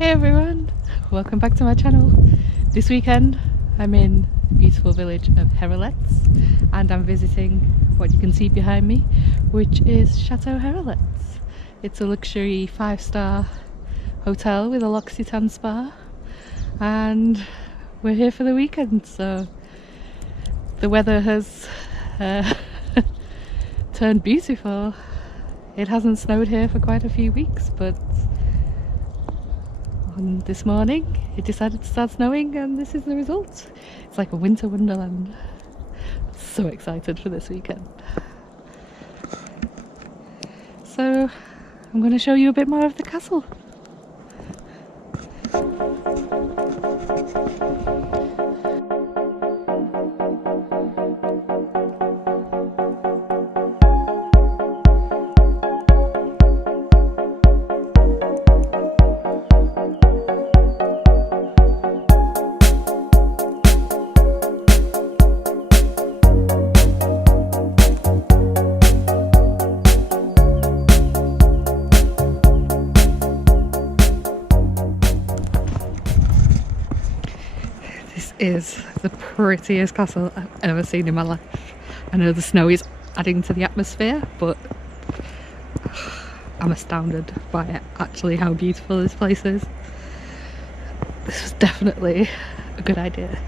Hey everyone, welcome back to my channel. This weekend I'm in the beautiful village of Herálec and I'm visiting what you can see behind me, which is Chateau Herálec. It's a luxury 5-star hotel with a L'Occitane spa, and we're here for the weekend, so the weather has turned beautiful. It hasn't snowed here for quite a few weeks, but this morning it decided to start snowing and this is the result. It's like a winter wonderland. So excited for this weekend. So I'm going to show you a bit more of the castle. This is the prettiest castle I've ever seen in my life. I know the snow is adding to the atmosphere, but I'm astounded by actually how beautiful this place is. This was definitely a good idea.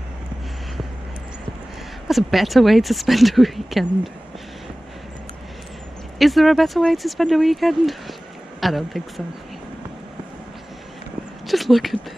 That's a better way to spend a weekend. Is there a better way to spend a weekend? I don't think so. Just look at this.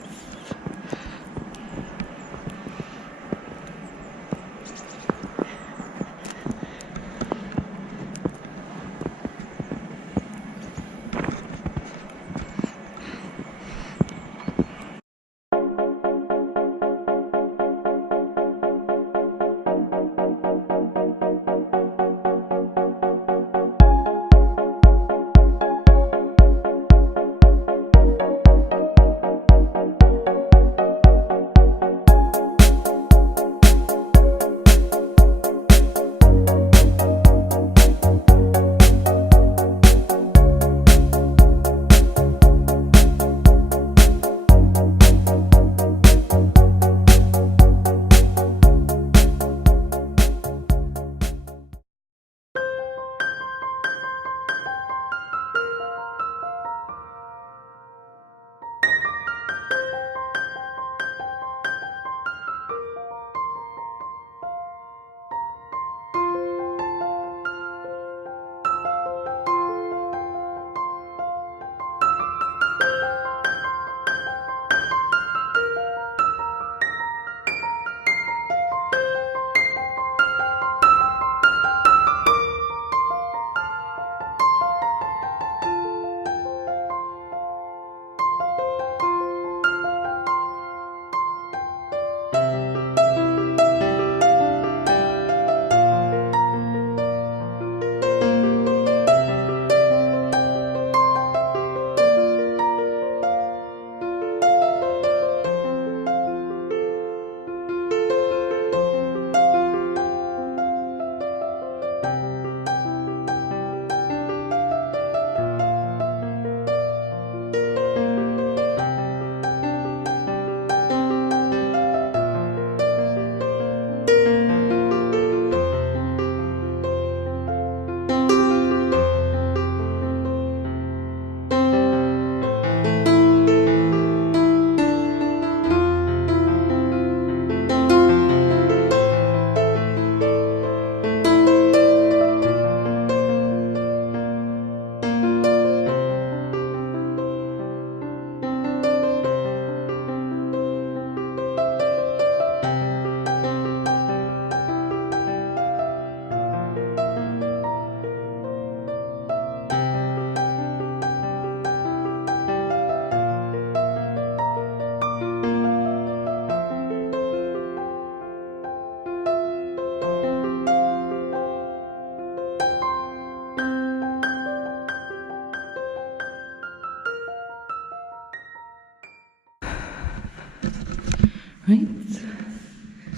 Right,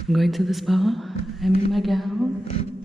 I'm going to the spa. I'm in my gown.